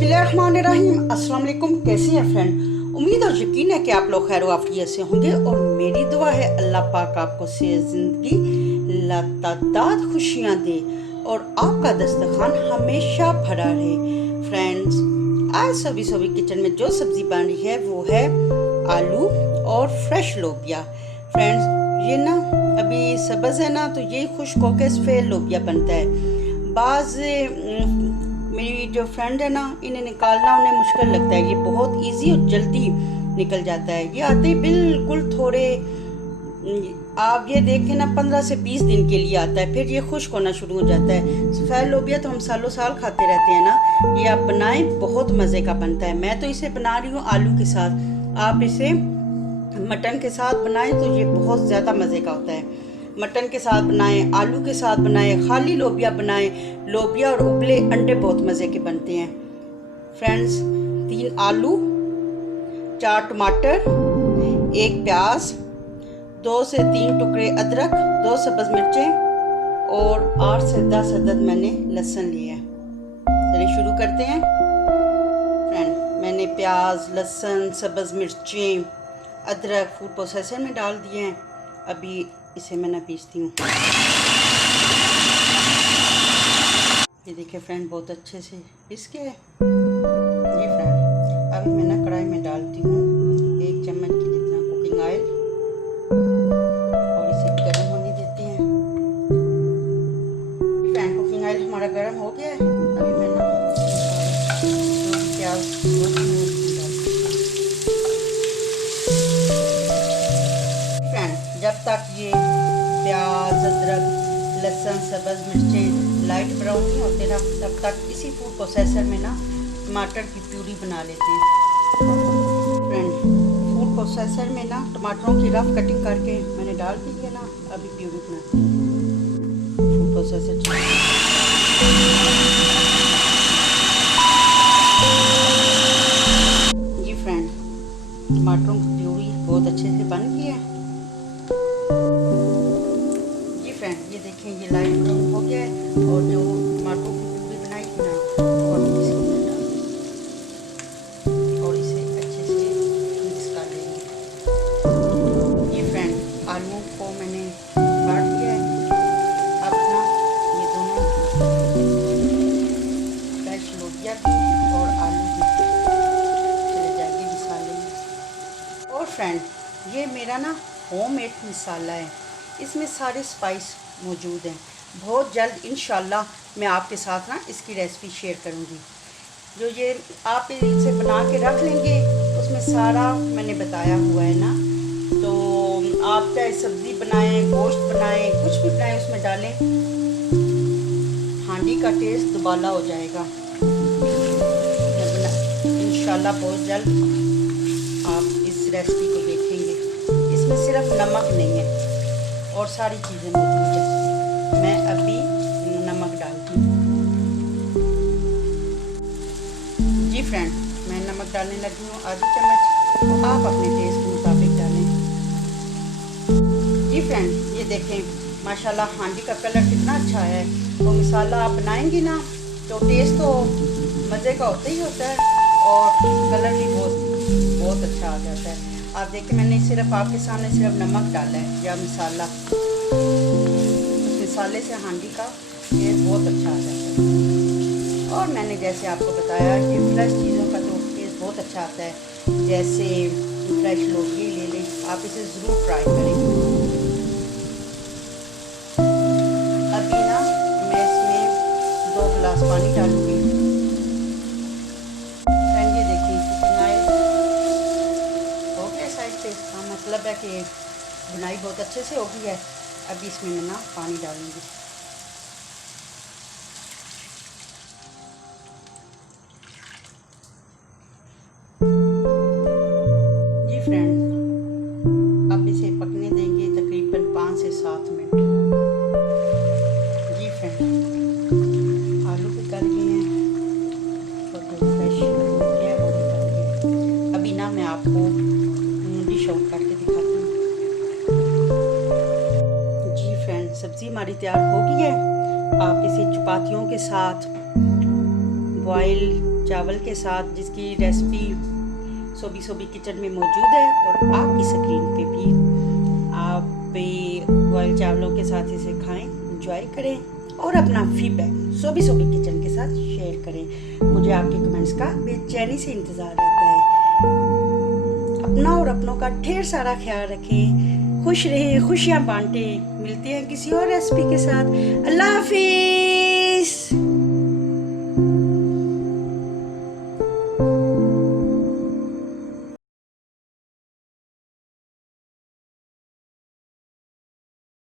बिस्मिल्लाहिर्रहमानिर्रहीम। अस्सलाम वालेकुम। कैसी हैं फ्रेंड? उम्मीद और यकीन है कि आप लोग खैर आफियत से होंगे और मेरी दुआ है अल्लाह पाक आपको सेहत ज़िंदगी लतादार खुशियाँ दे और आपका दस्तरखान हमेशा भरा रहे। फ्रेंड्स, आज सभी किचन में जो सब्ज़ी बन रही है वो है आलू और फ्रेश लोबिया। फ्रेंड्स, ये ना अभी सब्ज़ है ना, तो ये खुश्क होकर सफ़ेद लोबिया बनता है। बाज़ मेरी जो फ्रेंड है ना, इन्हें निकालना उन्हें मुश्किल लगता है। ये बहुत इजी और जल्दी निकल जाता है। ये आते ही बिल्कुल थोड़े, आप ये देखें ना, 15 से 20 दिन के लिए आता है, फिर ये खुश्क होना शुरू हो जाता है। सफ़ेद लोबिया तो हम सालों साल खाते रहते हैं ना। ये आप बनाएं, बहुत मज़े का बनता है। मैं तो इसे बना रही हूँ आलू के साथ। आप इसे मटन के साथ बनाएं तो ये बहुत ज़्यादा मज़े का होता है। मटन के साथ बनाएं, आलू के साथ बनाएं, खाली लोबिया बनाएं। लोबिया और उबले अंडे बहुत मज़े के बनते हैं। फ्रेंड्स, 3 आलू, 4 टमाटर, 1 प्याज, 2 से 3 टुकड़े अदरक, 2 सब्ज़ मिर्चें और 8 से 10 अदद मैंने लहसुन लिए हैं। चलिए शुरू करते हैं। फ्रेंड, मैंने प्याज, लहसुन, सब्ज़ मिर्चें, अदरक फूड प्रोसेसर में डाल दिए हैं। अभी इसे मैं ना पीसती हूँ। ये देखिए फ्रेंड, बहुत अच्छे से पीस के है ये। फ्रेंड, अभी मैं ना कढ़ाई में डालती हूँ 1 चम्मच की जितना कुकिंग ऑयल और इसे गर्म होने देते हैं। फ्रेंड, कुकिंग ऑयल हमारा गर्म हो गया है। अभी मैं ना प्याज जब तक ये प्याज, अदरक, लहसुन, सब्ज़ मिर्चें लाइट ब्राउन नहीं होते ना, तब तक इसी फूड प्रोसेसर में ना टमाटर की प्यूरी बना लेते हैं। फ्रेंड, फूड प्रोसेसर में ना टमाटरों की रफ कटिंग करके मैंने डाल दी है ना। अभी प्यूरी बनाते हैं। फूड प्रोसेसर जी। फ्रेंड, टमाटरों की प्यूरी बहुत अच्छे से बन गई है। जी फ्रेंड, ये देखें, ये लाइट ब्राउन हो गया है और जो टमाटो की प्यूरी बनाई थी ना, वो हम इसमें डाल और इसे अच्छे से मिक्स कर लेंगे। ये फ्रेंड, आलू को मैंने काट दिया है। अब ना ये दोनों फ्रेश लोबिया भी और आलू भी चले जाएंगे मसाले में। और फ्रेंड, ये मेरा ना होममेड मसाला है, इसमें सारे स्पाइस मौजूद हैं। बहुत जल्द इंशाल्लाह मैं आपके साथ ना इसकी रेसिपी शेयर करूंगी। जो ये आप इसे बना के रख लेंगे, उसमें सारा मैंने बताया हुआ है ना। तो आप चाहे सब्ज़ी बनाएं, गोश्त बनाएं, कुछ भी बनाएं, उसमें डालें, हांडी का टेस्ट दुबाला हो जाएगा इंशाल्लाह। बहुत जल्द आप इस रेसिपी को देखेंगे। इसमें सिर्फ नमक नहीं है और सारी चीज़ें मौजूद है। मैं अभी नमक डालती हूँ। जी फ्रेंड, मैं नमक डालने लगी हूँ आधी चम्मच। तो आप अपने टेस्ट के मुताबिक डालें। जी फ्रेंड, ये देखें माशाल्लाह हांडी का कलर कितना अच्छा है। तो मसाला आप बनाएंगी ना, तो टेस्ट तो मज़े का होता ही होता है और कलर भी बहुत अच्छा आ जाता है। आप देखिए, मैंने सिर्फ आपके सामने सिर्फ नमक डाला है या मसाला। उस मसाले से हांडी का टेस्ट बहुत अच्छा आ जाता है। और मैंने जैसे आपको बताया कि फ्रेश चीज़ों का तो टेस्ट बहुत अच्छा आता है। जैसे फ्रेश लोबिया ले लें, आप इसे ज़रूर ट्राई करें। अभी ना मैं इसमें 2 गिलास पानी डालूँगी। इसका मतलब है कि बुनाई बहुत अच्छे से हो गई है। अभी इसमें मैं ना पानी डालूंगी। जी फ्रेंड, अब इसे पकने देंगे तकरीबन 5 से 7 मिनट। जी फ्रेंड, आलू भी गल गए हैं और जो फ्रेश है वो भी गल गए। अभी ना मैं आपको डिश आउट करके दिखाती हूँ। जी फ्रेंड, सब्ज़ी हमारी तैयार हो गई है। आप इसे चपातियों के साथ, बॉयल चावल के साथ, जिसकी रेसिपी सोबी सोबी किचन में मौजूद है और आपकी स्क्रीन पे भी। आप भी बॉयल चावलों के साथ इसे खाएं, इंजॉय करें और अपना फीडबैक सोबी सोबी किचन के साथ शेयर करें। मुझे आपके कमेंट्स का बेचैनी से इंतज़ार रहता है। अपना और अपनों का ढेर सारा ख्याल रखें, खुश रहें, खुशियाँ बांटें। मिलते हैं किसी और रेसिपी के साथ। अल्लाह हाफिज़।